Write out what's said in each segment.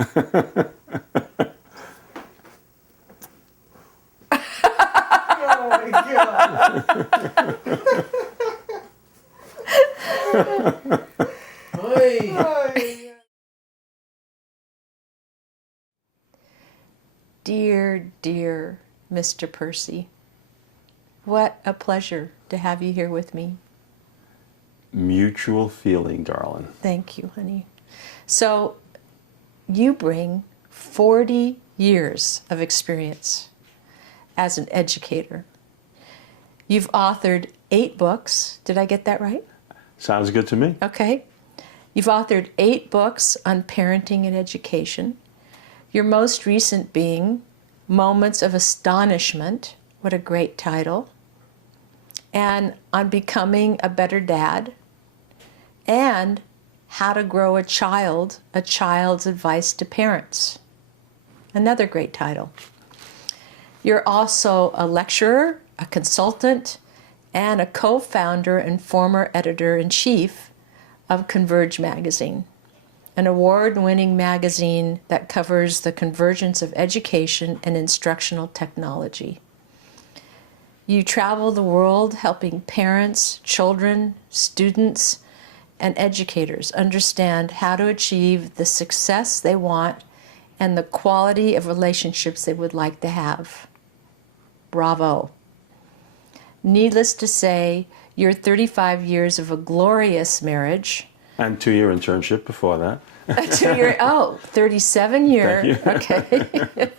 Oh my God. Oy. Dear, dear Mr. Percy, what a pleasure to have you here with me. Mutual feeling, darling. Thank you, honey. So, you bring 40 years of experience as an educator. You've authored 8 books. Did I get that right? Sounds good to me. Okay. You've authored 8 books on parenting and education. Your most recent being Moments of Astonishment. What a great title. And on becoming a better dad. And How to Grow a Child's Advice to Parents. Another great title. You're also a lecturer, a consultant, and a co-founder and former editor-in-chief of Converge magazine, an award-winning magazine that covers the convergence of education and instructional technology. You travel the world helping parents, children, students, and educators understand how to achieve the success they want and the quality of relationships they would like to have. Bravo. Needless to say, your 35 years of a glorious marriage. And 2-year internship before that. A 2-year, 37-year, Thank you. okay.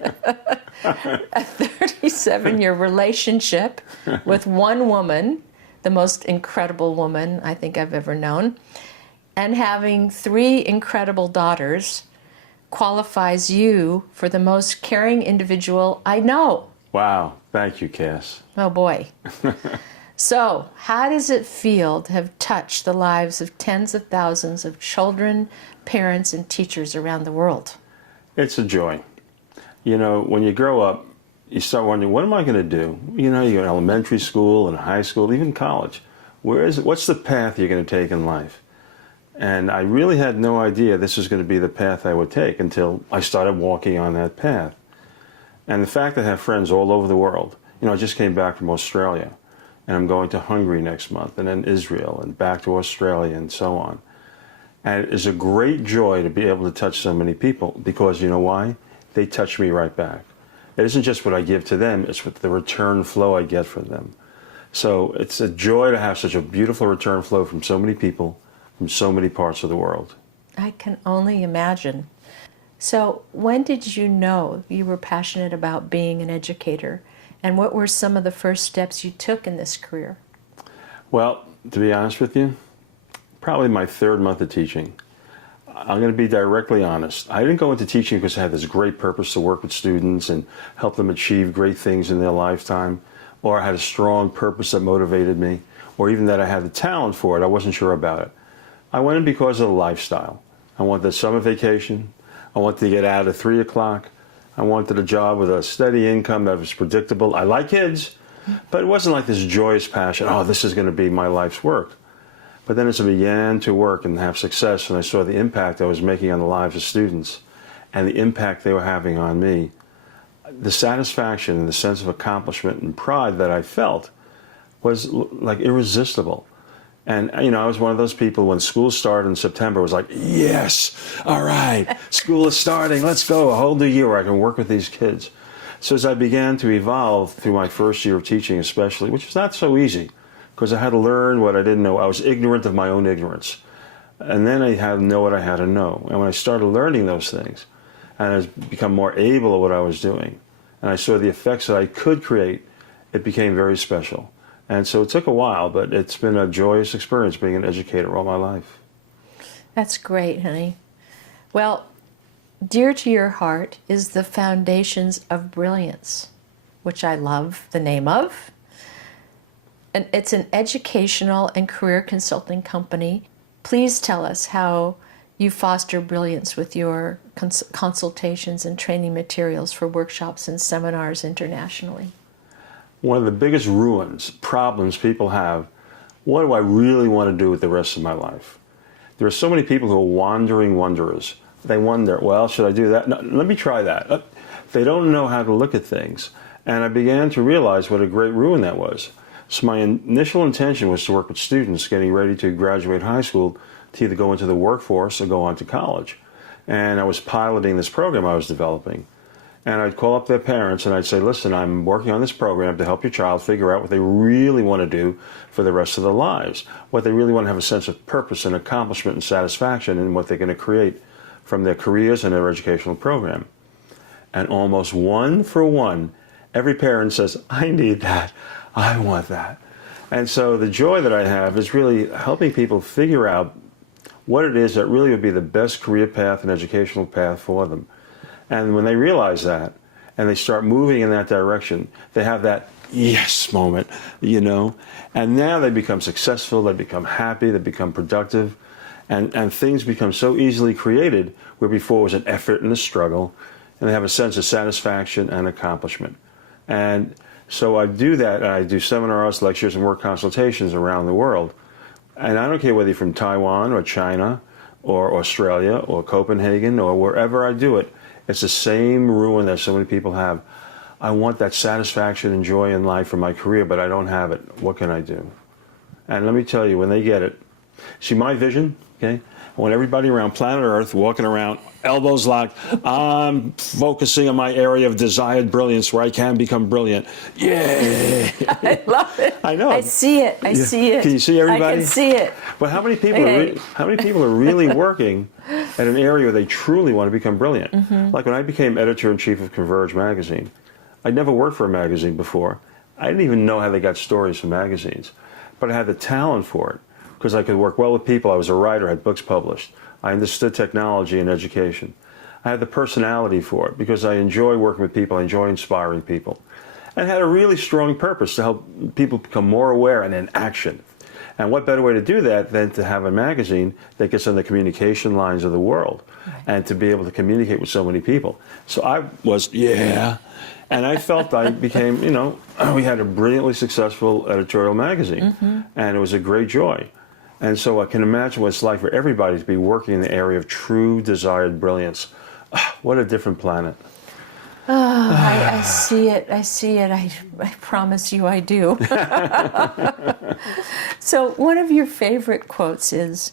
A 37-year relationship with one woman, the most incredible woman I think I've ever known, and having 3 incredible daughters qualifies you for the most caring individual I know. Wow. Thank you, Cass. Oh boy. So, how does it feel to have touched the lives of tens of thousands of children, parents, and teachers around the world? It's a joy. You know, when you grow up, you start wondering, what am I going to do? You know, you're in elementary school and high school, even college. What's the path you're going to take in life? And I really had no idea this was going to be the path I would take until I started walking on that path. And the fact that I have friends all over the world. You know, I just came back from Australia, and I'm going to Hungary next month, and then Israel, and back to Australia, and so on. And it is a great joy to be able to touch so many people, because you know why? They touch me right back. It isn't just what I give to them, it's what the return flow I get from them. So it's a joy to have such a beautiful return flow from so many people, from so many parts of the world. I can only imagine. So when did you know you were passionate about being an educator? And what were some of the first steps you took in this career? Well, to be honest with you, probably my 3rd month of teaching. I'm going to be directly honest. I didn't go into teaching because I had this great purpose to work with students and help them achieve great things in their lifetime, or I had a strong purpose that motivated me, or even that I had the talent for it. I wasn't sure about it. I went in because of the lifestyle. I wanted the summer vacation. I wanted to get out at 3 o'clock. I wanted a job with a steady income that was predictable. I like kids, but it wasn't like this joyous passion, oh, this is going to be my life's work. But then as I began to work and have success, and I saw the impact I was making on the lives of students and the impact they were having on me, the satisfaction and the sense of accomplishment and pride that I felt was like irresistible. And, you know, I was one of those people when school started in September, was like, yes, all right, school is starting, let's go, a whole new year where I can work with these kids. So as I began to evolve through my first year of teaching especially, which was not so easy, because I had to learn what I didn't know. I was ignorant of my own ignorance. And then I had to know what I had to know. And when I started learning those things, and I become more able at what I was doing, and I saw the effects that I could create, it became very special. And so it took a while, but it's been a joyous experience being an educator all my life. That's great, honey. Well, dear to your heart is the Foundations of Brilliance, which I love the name of. And it's an educational and career consulting company. Please tell us how you foster brilliance with your consultations and training materials for workshops and seminars internationally. One of the biggest problems people have, what do I really want to do with the rest of my life? There are so many people who are wandering wanderers, they wonder, well, should I do that? No, let me try that. They don't know how to look at things. And I began to realize what a great ruin that was. So my initial intention was to work with students getting ready to graduate high school to either go into the workforce or go on to college. And I was piloting this program I was developing. And I'd call up their parents and I'd say, listen, I'm working on this program to help your child figure out what they really want to do for the rest of their lives, what they really want to have a sense of purpose and accomplishment and satisfaction in what they're going to create from their careers and their educational program. And almost one for one, every parent says, I need that. I want that. And so the joy that I have is really helping people figure out what it is that really would be the best career path and educational path for them. And when they realize that and they start moving in that direction, they have that yes moment, you know, and now they become successful, they become happy, they become productive, and things become so easily created where before it was an effort and a struggle, and they have a sense of satisfaction and accomplishment. And so I do that, and I do seminars, lectures, and work consultations around the world. And I don't care whether you're from Taiwan or China or Australia or Copenhagen or wherever I do it, it's the same ruin that so many people have. I want that satisfaction and joy in life for my career, but I don't have it. What can I do? And let me tell you, when they get it, see my vision, okay? I want everybody around planet Earth walking around, elbows locked. I'm focusing on my area of desired brilliance where I can become brilliant. Yeah. I love it. I know. I see it. I see it. Can you see everybody? I can see it. But how many people are really working at an area where they truly want to become brilliant? Mm-hmm. Like when I became editor-in-chief of Converge magazine, I'd never worked for a magazine before. I didn't even know how they got stories from magazines, but I had the talent for it because I could work well with people. I was a writer, had books published. I understood technology and education. I had the personality for it because I enjoy working with people, I enjoy inspiring people. And had a really strong purpose to help people become more aware and in action. And what better way to do that than to have a magazine that gets on the communication lines of the world and to be able to communicate with so many people. So I was, and I felt I became, we had a brilliantly successful editorial magazine, and it was a great joy. And so I can imagine what it's like for everybody to be working in the area of true desired brilliance. What a different planet. Oh, I see it. I see it. I promise you I do. So one of your favorite quotes is,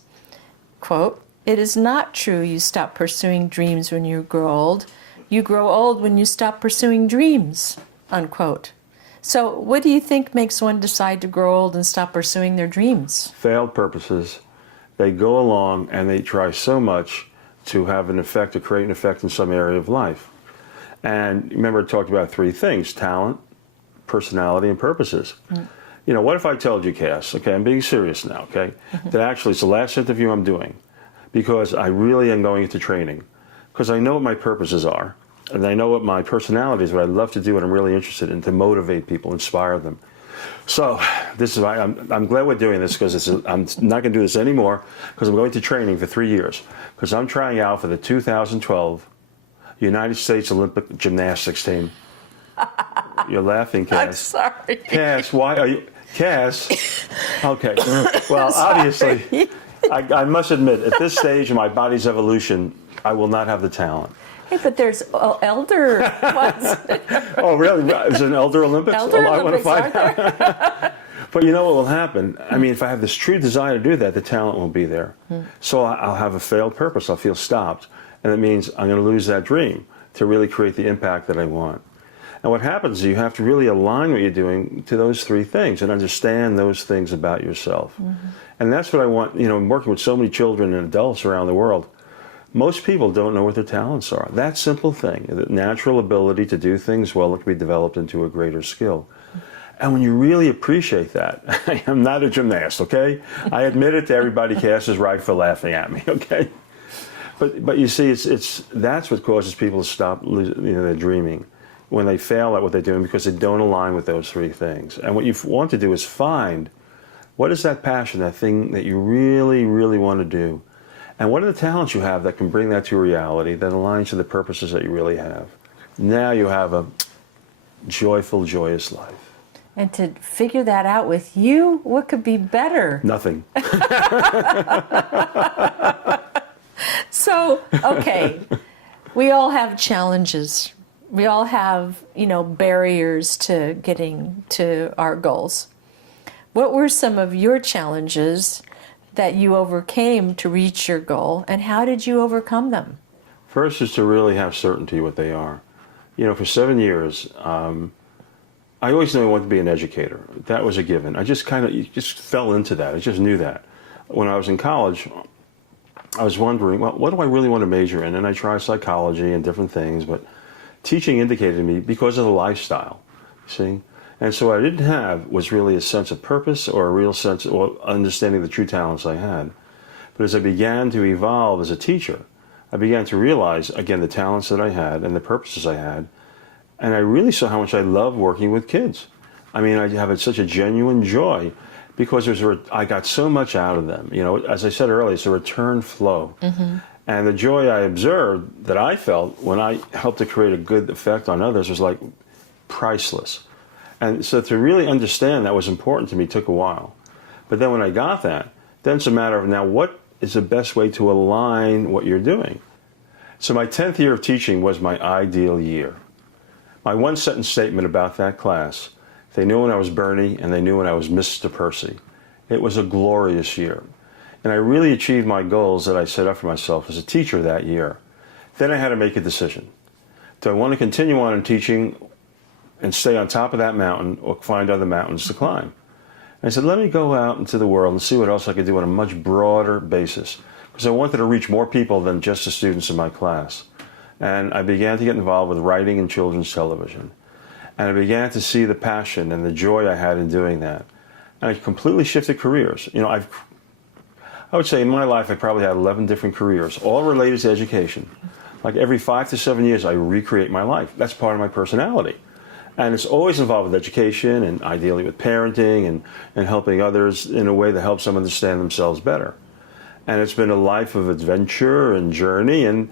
quote, "It is not true you stop pursuing dreams when you grow old. You grow old when you stop pursuing dreams," unquote. So what do you think makes one decide to grow old and stop pursuing their dreams? Failed purposes. They go along and they try so much to have an effect, to create an effect in some area of life. And remember I talked about three things: talent, personality, and purposes. What if I told you, Cass, okay, I'm being serious now, okay, that actually it's the last interview I'm doing because I really am going into training because I know what my purposes are. And I know what my personality is, what I love to do, what I'm really interested in, to motivate people, inspire them. So this is why I'm glad we're doing this, because I'm not going to do this anymore, because I'm going to training for 3 years, because I'm trying out for the 2012 United States Olympic Gymnastics team. You're laughing, Cass. I'm sorry. Cass, why are you... Cass? Okay. Well, obviously, I must admit, at this stage in my body's evolution, I will not have the talent. Hey, but there's elder ones. Oh, really? Is it an elder Olympics? Elder I want to Olympics, find aren't out. But you know what will happen? I mean, if I have this true desire to do that, the talent won't be there. So I'll have a failed purpose. I'll feel stopped. And it means I'm going to lose that dream to really create the impact that I want. And what happens is you have to really align what you're doing to those three things and understand those things about yourself. And that's what I want, I'm working with so many children and adults around the world. Most people don't know what their talents are. That simple thing, the natural ability to do things well, it can be developed into a greater skill. And when you really appreciate that, I'm not a gymnast, okay? I admit it to everybody. Cass is right for laughing at me, okay? But you see, that's what causes people to stop their dreaming when they fail at what they're doing, because they don't align with those three things. And what you want to do is find what is that passion, that thing that you really, really want to do. And what are the talents you have that can bring that to reality, that aligns to the purposes that you really have? Now you have a joyful, joyous life. And to figure that out with you, what could be better? Nothing. So, okay, we all have challenges. We all have, barriers to getting to our goals. What were some of your challenges that you overcame to reach your goal, and how did you overcome them? First is to really have certainty what they are. For 7 years, I always knew I wanted to be an educator. That was a given. I just just fell into that. I just knew that. When I was in college, I was wondering, well, what do I really want to major in? And I tried psychology and different things, but teaching indicated to me because of the lifestyle, see? And so what I didn't have was really a sense of purpose or a real sense of understanding the true talents I had. But as I began to evolve as a teacher, I began to realize, again, the talents that I had and the purposes I had. And I really saw how much I loved working with kids. I mean, I have such a genuine joy because I got so much out of them. As I said earlier, it's a return flow. Mm-hmm. And the joy I observed that I felt when I helped to create a good effect on others was like priceless. And so to really understand that was important to me took a while. But then when I got that, then it's a matter of now what is the best way to align what you're doing. So my 10th year of teaching was my ideal year. My one-sentence statement about that class, they knew when I was Bernie and they knew when I was Mr. Percy. It was a glorious year. And I really achieved my goals that I set up for myself as a teacher that year. Then I had to make a decision. Do I want to continue on in teaching and stay on top of that mountain or find other mountains to climb? And I said, let me go out into the world and see what else I could do on a much broader basis. Because I wanted to reach more people than just the students in my class. And I began to get involved with writing and children's television. And I began to see the passion and the joy I had in doing that. And I completely shifted careers. I would say in my life I probably had 11 different careers, all related to education. Like every 5 to 7 years I recreate my life. That's part of my personality. And it's always involved with education and ideally with parenting and helping others in a way that helps them understand themselves better. And it's been a life of adventure and journey, and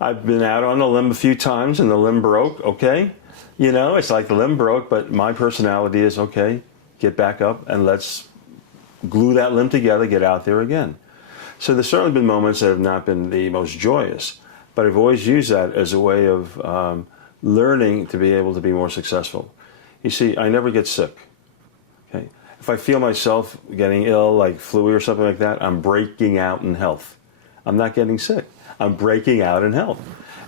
I've been out on a limb a few times and the limb broke, okay? It's like the limb broke, but my personality is, okay, get back up and let's glue that limb together, get out there again. So there's certainly been moments that have not been the most joyous, but I've always used that as a way of learning to be able to be more successful. You see, I never get sick, okay? If I feel myself getting ill, like flu or something like that, I'm breaking out in health. I'm not getting sick. I'm breaking out in health.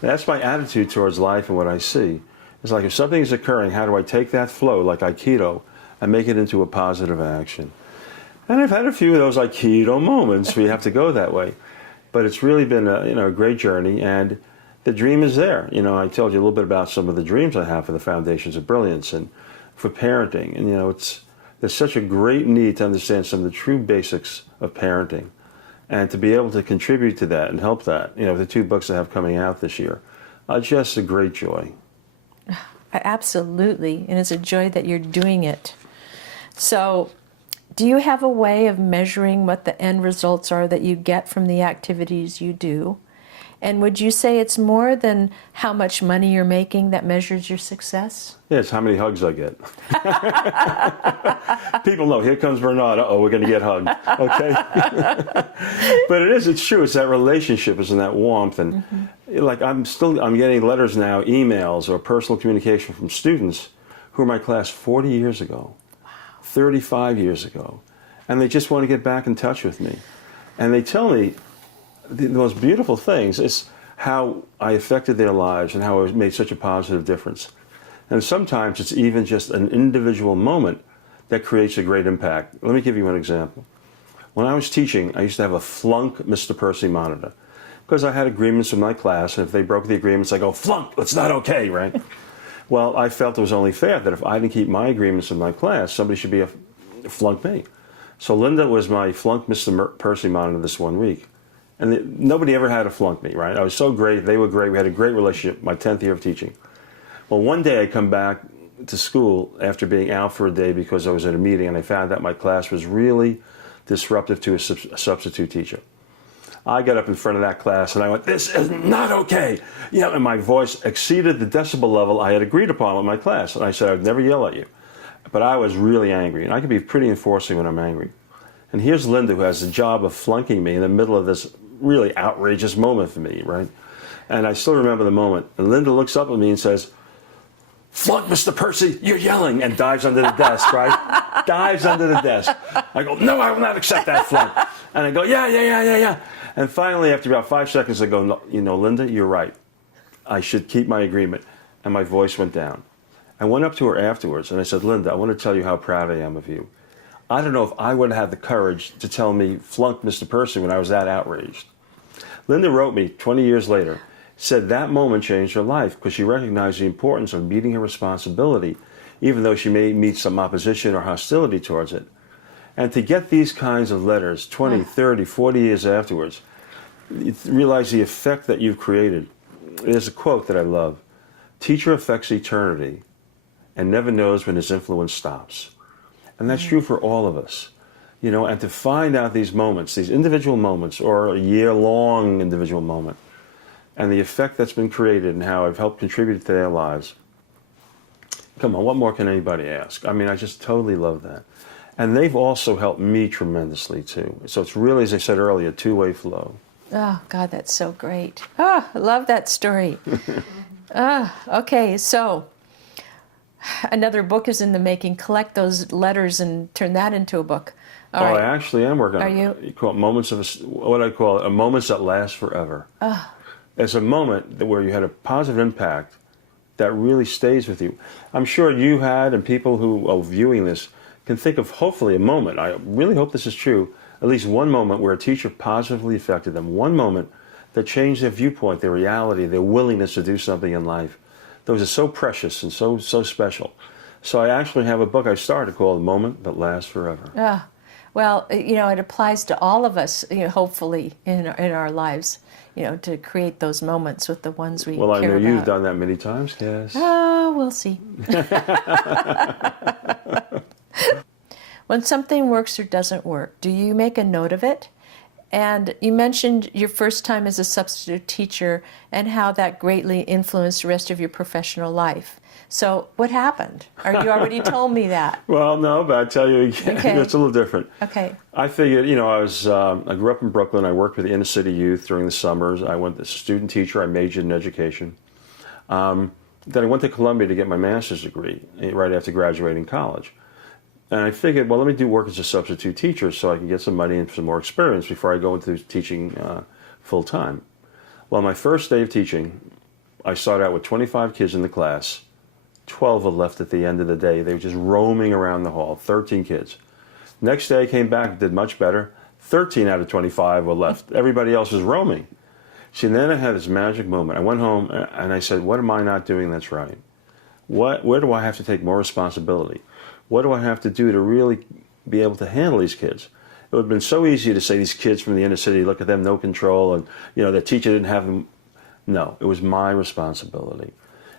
And that's my attitude towards life and what I see. It's like if something is occurring, how do I take that flow, like Aikido, and make it into a positive action? And I've had a few of those Aikido moments where you have to go that way. But it's really been a great journey, and the dream is there. I told you a little bit about some of the dreams I have for the Foundations of Brilliance and for parenting. And, there's such a great need to understand some of the true basics of parenting and to be able to contribute to that and help that. The 2 books I have coming out this year are just a great joy. Absolutely, and it's a joy that you're doing it. So, do you have a way of measuring what the end results are that you get from the activities you do? And would you say it's more than how much money you're making that measures your success? Yeah, it's how many hugs I get. People know, here comes Bernard. Uh-oh, we're going to get hugged. Okay? But it's true. It's that relationship, it's in that warmth. And like I'm getting letters now, emails, or personal communication from students who were in my class 40 years ago, 35 years ago. And they just want to get back in touch with me. And they tell me, the most beautiful things is how I affected their lives and how I made such a positive difference. And sometimes it's even just an individual moment that creates a great impact. Let me give you an example. When I was teaching, I used to have a flunk Mr. Percy monitor because I had agreements with my class, and if they broke the agreements, I go, flunk, that's not okay, right? Well, I felt it was only fair that if I didn't keep my agreements with my class, somebody should be a flunk me. So Linda was my flunk Mr. Percy monitor this one week. And nobody ever had to flunk me, right? I was so great. They were great. We had a great relationship, my 10th year of teaching. Well, one day I come back to school after being out for a day because I was at a meeting, and I found out my class was really disruptive to a substitute teacher. I got up in front of that class and I went, this is not okay. And my voice exceeded the decibel level I had agreed upon with my class. And I said, I'd never yell at you. But I was really angry, and I can be pretty enforcing when I'm angry. And here's Linda, who has the job of flunking me in the middle of this really outrageous moment for me, right? And I still remember the moment. And Linda looks up at me and says, "Flunk, Mr. Percy, you're yelling," and dives under the desk, right? Dives under the desk. I go, "No, I will not accept that flunk." And I go, yeah. And finally, after about 5 seconds, I go, "No, you know, Linda, you're right. I should keep my agreement." And my voice went down. I went up to her afterwards and I said, "Linda, I want to tell you how proud I am of you. I don't know if I would have had the courage to tell me, 'Flunk, Mr. Percy,' when I was that outraged." Linda wrote me 20 years later, said that moment changed her life because she recognized the importance of meeting her responsibility, even though she may meet some opposition or hostility towards it. And to get these kinds of letters 20, 30, 40 years afterwards, you realize the effect that you've created. There's a quote that I love: "Teacher affects eternity and never knows when his influence stops." And that's true for all of us. You know, and to find out these moments, these individual moments, or a year-long individual moment, and the effect that's been created and how I've helped contribute to their lives. Come on, what more can anybody ask? I mean, I just totally love that. And they've also helped me tremendously too. So it's really, as I said earlier, a two-way flow. Oh, God, that's so great. Oh, I love that story. Okay, so another book is in the making. Collect those letters and turn that into a book. All right. I actually am working on it. Are you? You call it moments of, what I call it, moments that last forever. It's a moment where you had a positive impact that really stays with you. I'm sure you had, and people who are viewing this can think of hopefully a moment. I really hope this is true. At least one moment where a teacher positively affected them. One moment that changed their viewpoint, their reality, their willingness to do something in life. Those are so precious and so special. So I actually have a book I started called "The Moment That Lasts Forever." Well, you know, it applies to all of us, you know, hopefully, in our lives, you know, to create those moments with the ones we care about. Well, I know you've done that many times, Cass. Oh, we'll see. When something works or doesn't work, do you make a note of it? And you mentioned your first time as a substitute teacher and how that greatly influenced the rest of your professional life. So what happened? Or you already told me that. Well, no, but I tell you again, Okay. it's a little different. Okay. I figured, you know, I grew up in Brooklyn. I worked with the inner city youth during the summers. I went as a student teacher. I majored in education. Then I went to Columbia to get my master's degree right after graduating college. And I figured, well, let me do work as a substitute teacher so I can get some money and some more experience before I go into teaching full time. Well, my first day of teaching, I started out with 25 kids in the class. 12 were left at the end of the day. They were just roaming around the hall, 13 kids. Next day I came back, did much better. 13 out of 25 were left. Everybody else was roaming. See, and then I had this magic moment. I went home and I said, what am I not doing that's right? Where do I have to take more responsibility? What do I have to do to really be able to handle these kids? It would have been so easy to say these kids from the inner city, look at them, no control, and you know the teacher didn't have them. No, it was my responsibility.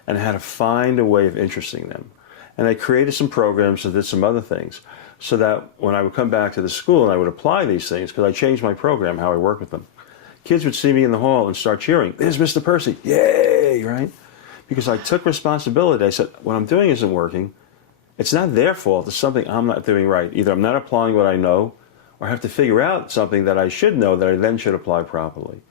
And I had to find a way of interesting them. And I created some programs and did some other things so that when I would come back to the school and I would apply these things, because I changed my program, how I work with them, kids would see me in the hall and start cheering, "There's Mr. Percy, yay," right? Because I took responsibility. I said, what I'm doing isn't working. It's not their fault. It's something I'm not doing right. Either I'm not applying what I know or I have to figure out something that I should know that I then should apply properly.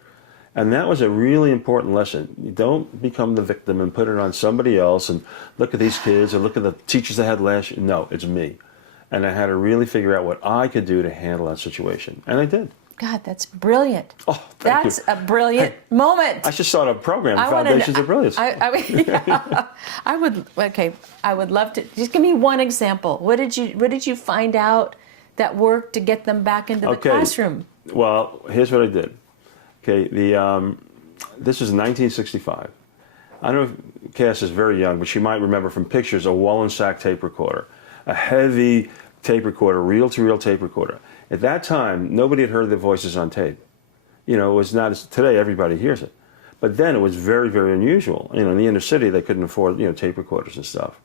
And that was a really important lesson. You don't become the victim and put it on somebody else and look at these kids or look at the teachers I had last year. No, it's me. And I had to really figure out what I could do to handle that situation. And I did. God, that's brilliant. Oh, thank That's you. a brilliant moment. I should start a program, I wanna Foundations kn- of Brilliance. I would love to. Just give me one example. What did you find out that worked to get them back into the classroom? Well, here's what I did. Okay, this is 1965. I don't know if Cass is very young, but she might remember from pictures a Wallensack tape recorder, a heavy tape recorder, reel-to-reel tape recorder. At that time, nobody had heard their voices on tape. You know, it was not as today. Everybody hears it, but then it was very, very unusual. You know, in the inner city, they couldn't afford tape recorders and stuff.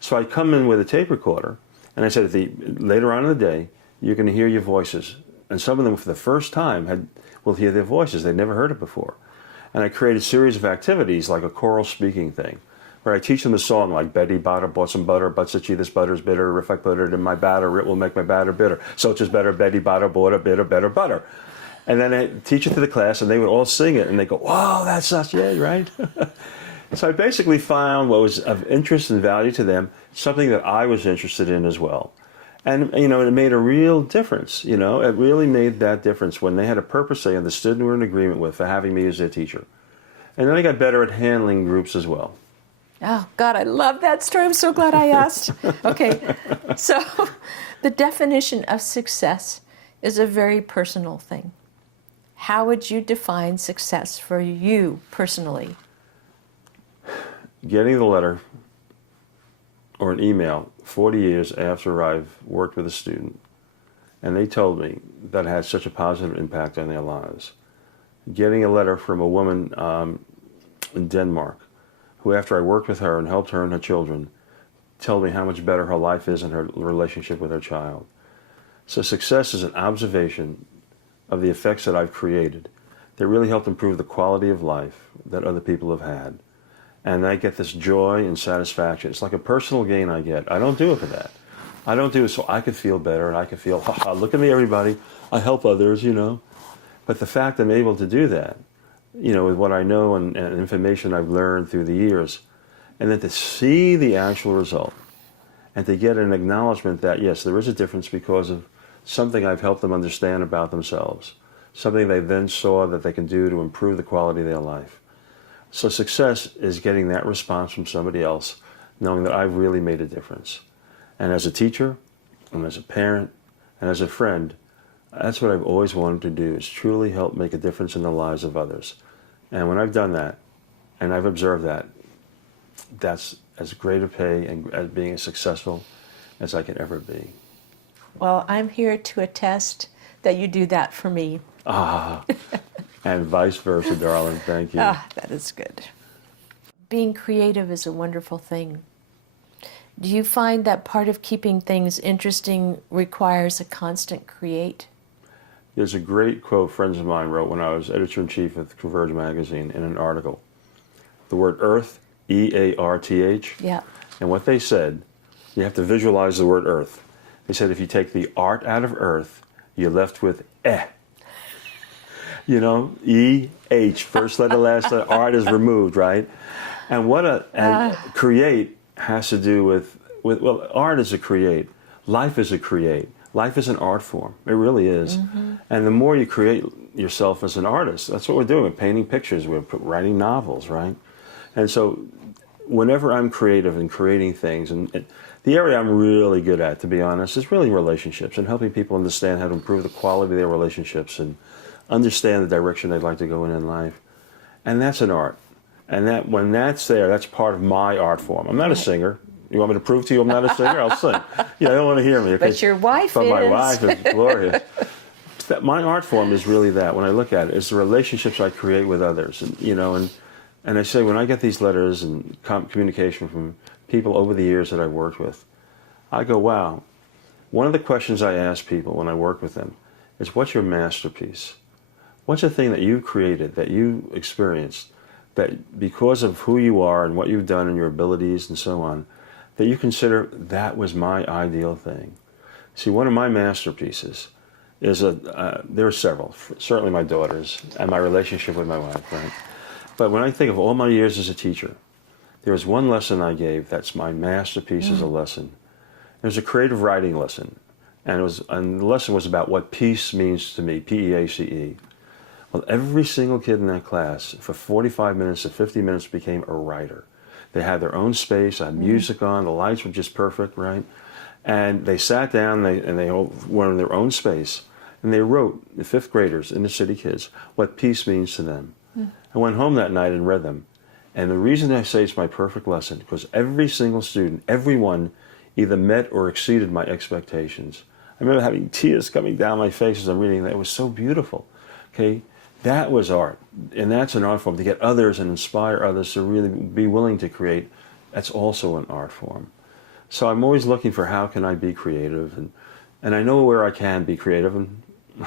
So I come in with a tape recorder, and I said, later on in the day, you're going to hear your voices, and some of them, for the first time, will hear their voices. They'd never heard it before. And I created a series of activities, like a choral speaking thing, where I teach them a song like Betty Butter bought some butter, but said she, this butter's bitter. If I put it in my batter, it will make my batter bitter. So it's just better, Betty Butter bought a bit of better butter. And then I teach it to the class, and they would all sing it, and they go, "Wow, that's such yeah, right." So I basically found what was of interest and value to them, something that I was interested in as well. And, it made a real difference, It really made that difference when they had a purpose they understood and were in agreement with for having me as their teacher. And then I got better at handling groups as well. Oh, God, I love that story. I'm so glad I asked. Okay, so the definition of success is a very personal thing. How would you define success for you personally? Getting the letter or an email 40 years after I've worked with a student, and they told me that it had such a positive impact on their lives. Getting a letter from a woman in Denmark, who after I worked with her and helped her and her children, told me how much better her life is and her relationship with her child. So success is an observation of the effects that I've created that really helped improve the quality of life that other people have had. And I get this joy and satisfaction. It's like a personal gain I get. I don't do it for that. I don't do it so I could feel better and I could feel, ha, look at me, everybody. I help others, But the fact I'm able to do that, with what I know and information I've learned through the years, and then to see the actual result and to get an acknowledgement that, yes, there is a difference because of something I've helped them understand about themselves, something they then saw that they can do to improve the quality of their life. So success is getting that response from somebody else, knowing that I've really made a difference. And as a teacher, and as a parent, and as a friend, that's what I've always wanted to do, is truly help make a difference in the lives of others. And when I've done that, and I've observed that, that's as great a pay and as being as successful as I can ever be. Well, I'm here to attest that you do that for me. And vice versa, darling. Thank you. That is good. Being creative is a wonderful thing. Do you find that part of keeping things interesting requires a constant create? There's a great quote friends of mine wrote when I was editor-in-chief of Converge magazine in an article. The word earth, E-A-R-T-H. Yeah. And what they said, you have to visualize the word earth. They said if you take the art out of earth, you're left with eh. E-H, first letter, last letter, art is removed, right? And create has to do with, art is a create. Life is a create. Life is an art form. It really is. Mm-hmm. And the more you create yourself as an artist, that's what we're doing. We're painting pictures, we're writing novels, right? And so whenever I'm creative and creating things, and the area I'm really good at, to be honest, is really relationships and helping people understand how to improve the quality of their relationships and understand the direction they'd like to go in life. And that's an art. And that when that's there, that's part of my art form. I'm not a singer. You want me to prove to you I'm not a singer? I'll sing. You don't want to hear me. Okay? But your wife but is. My wife is glorious. My art form is really that. When I look at it, it's the relationships I create with others. And I say when I get these letters and communication from people over the years that I've worked with, I go, wow. One of the questions I ask people when I work with them is, what's your masterpiece? What's the thing that you created, that you experienced, that because of who you are and what you've done and your abilities and so on, that you consider that was my ideal thing? See, one of my masterpieces is there are several, certainly my daughters and my relationship with my wife, right? But when I think of all my years as a teacher, there was one lesson I gave that's my masterpiece as a lesson. It was a creative writing lesson, and the lesson was about what peace means to me, P-E-A-C-E. Well, every single kid in that class, for 45 minutes to 50 minutes, became a writer. They had their own space, had music on, the lights were just perfect, right? And they sat down and they all were in their own space, and they wrote, the fifth graders, inner city kids, what peace means to them. I went home that night and read them. And the reason I say it's my perfect lesson, because every single student, everyone, either met or exceeded my expectations. I remember having tears coming down my face as I'm reading that. It was so beautiful. Okay, that was art. And that's an art form. To get others and inspire others to really be willing to create, that's also an art form. So I'm always looking for how can I be creative. And I know where I can be creative. And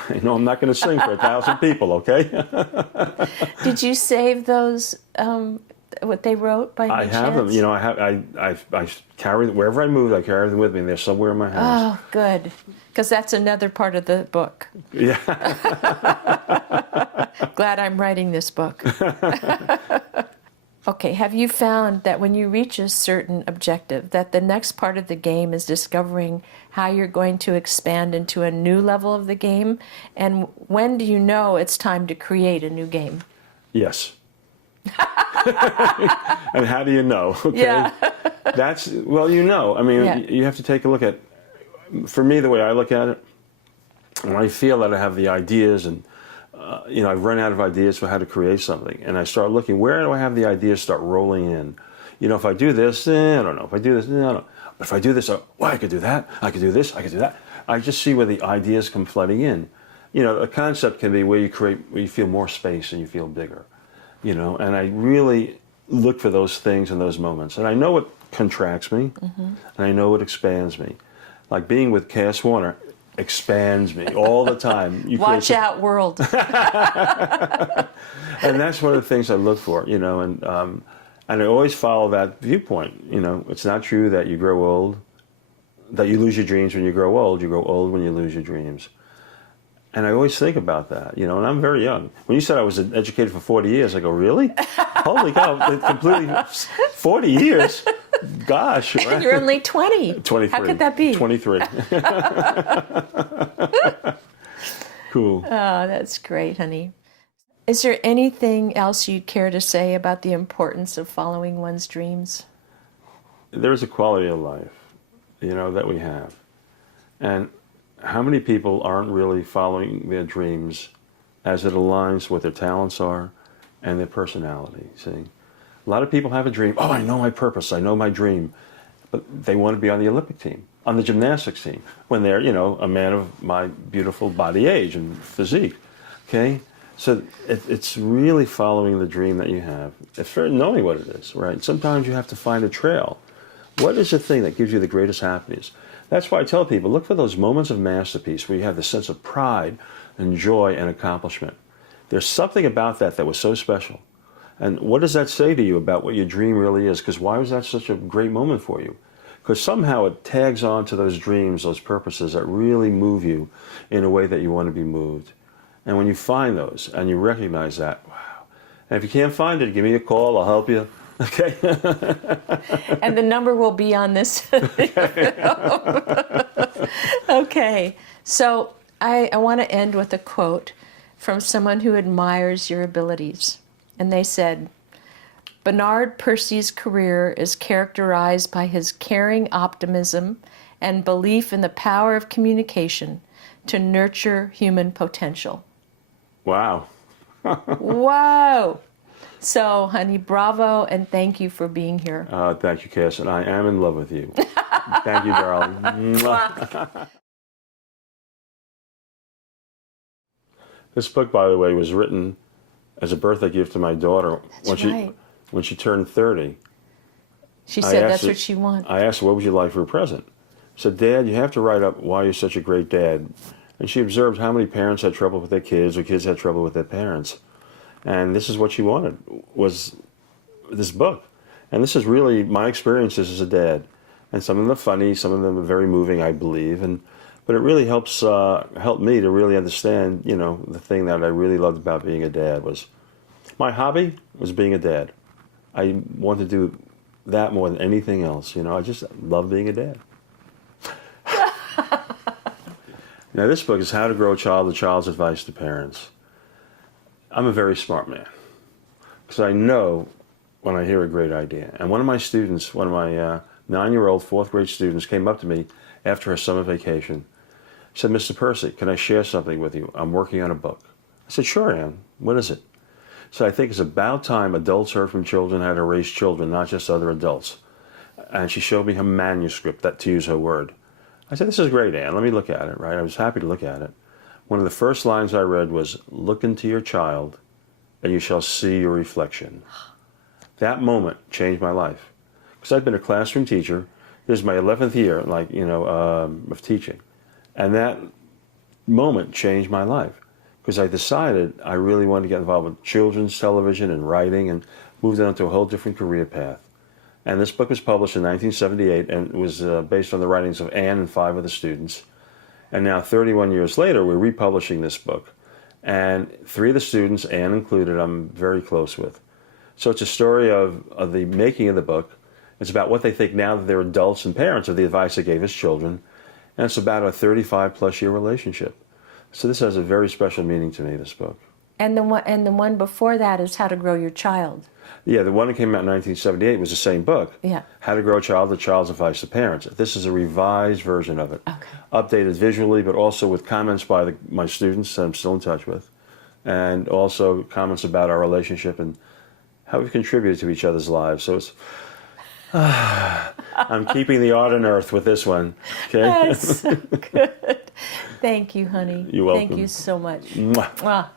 I know I'm not going to sing for 1,000 people, okay? Did you save those what they wrote by I any have them. chance? You know, I carry them wherever I move. I carry them with me. And they're somewhere in my house. Oh, good. Because that's another part of the book. Yeah. Glad I'm writing this book. Okay, have you found that when you reach a certain objective, that the next part of the game is discovering how you're going to expand into a new level of the game? And when do you know it's time to create a new game? Yes. And how do you know? Okay. Yeah. Well, you know. I mean, Yeah. you have to take a look at, for me, the way I look at it, when I feel that I have the ideas and, you know, I've run out of ideas for how to create something, and I start looking, where do I have the ideas start rolling in? You know, if I do this, I don't know. If I do this, I don't know. But if I do this, I could do that. I could do this. I could do that. I just see where the ideas come flooding in. You know, a concept can be where you feel more space and you feel bigger. You know, and I really look for those things and those moments. And I know what contracts me, and I know what expands me. Like being with Cass Warner expands me all the time. Watch out, world. And that's one of the things I look for, you know, and I always follow that viewpoint. You know, it's not true that you grow old, that you lose your dreams when you grow old. You grow old when you lose your dreams. And I always think about that, you know, and I'm very young. When you said I was educated for 40 years, I go, really? Holy cow, completely 40 years? Gosh. And you're only 20. 23. How could that be? 23. Cool. Oh, that's great, honey. Is there anything else you'd care to say about the importance of following one's dreams? There's a quality of life, you know, that we have. And how many people aren't really following their dreams as it aligns with their talents are and their personality, see? A lot of people have a dream. Oh, I know my purpose. I know my dream. But they want to be on the Olympic team, on the gymnastics team, when they're, you know, a man of my beautiful body age and physique, okay? So it's really following the dream that you have. It's knowing what it is, right? Sometimes you have to find a trail. What is the thing that gives you the greatest happiness? That's why I tell people, look for those moments of masterpiece where you have the sense of pride and joy and accomplishment. There's something about that was so special. And what does that say to you about what your dream really is? Because why was that such a great moment for you? Because somehow it tags on to those dreams, those purposes that really move you in a way that you want to be moved. And when you find those and you recognize that, wow. And if you can't find it, give me a call, I'll help you. Okay. And the number will be on this. Okay. So I want to end with a quote from someone who admires your abilities. And they said, Bernard Percy's career is characterized by his caring optimism and belief in the power of communication to nurture human potential. Wow. Whoa. So, honey, bravo, and thank you for being here. Thank you, Cass, and I am in love with you. Thank you, darling. Mwah. This book, by the way, was written as a birthday gift to my daughter when she turned 30. She said that's what she wants. I asked her, what would you like for a present? She said, Dad, you have to write up why you're such a great dad. And she observed how many parents had trouble with their kids or kids had trouble with their parents. And this is what she wanted, was this book. And this is really my experiences as a dad. And some of them are funny, some of them are very moving, I believe. But it really helped me to really understand, you know, the thing that I really loved about being a dad was, my hobby was being a dad. I wanted to do that more than anything else, you know. I just love being a dad. Now this book is How to Grow a Child, a Child's Advice to Parents. I'm a very smart man, because I know when I hear a great idea. And one of my students, one of my 9-year-old fourth grade students came up to me after her summer vacation. She said, Mr. Percy, can I share something with you? I'm working on a book. I said, sure, Ann. What is it? So I think it's about time adults heard from children how to raise children, not just other adults. And she showed me her manuscript, that to use her word. I said, this is great, Ann. Let me look at it, right? I was happy to look at it. One of the first lines I read was, look into your child and you shall see your reflection. That moment changed my life. Because I've been a classroom teacher. This is my 11th year, of teaching. And that moment changed my life. Because I decided I really wanted to get involved with children's television and writing. And moved on to a whole different career path. And this book was published in 1978 and was based on the writings of Anne and 5 other students. And now, 31 years later, we're republishing this book. And 3 of the students, Anne included, I'm very close with. So it's a story of the making of the book. It's about what they think now that they're adults and parents of the advice they gave as children. And it's about a 35-plus year relationship. So this has a very special meaning to me, this book. And the one before that is How to Grow Your Child. Yeah, the one that came out in 1978 was the same book. Yeah. How to Grow a Child, the Child's Advice to Parents. This is a revised version of it. Okay. Updated visually, but also with comments by my students that I'm still in touch with. And also comments about our relationship and how we've contributed to each other's lives. So it's... I'm keeping the art on earth with this one. Okay? That's so good. Thank you, honey. You're welcome. Thank you so much. Mwah. Mwah.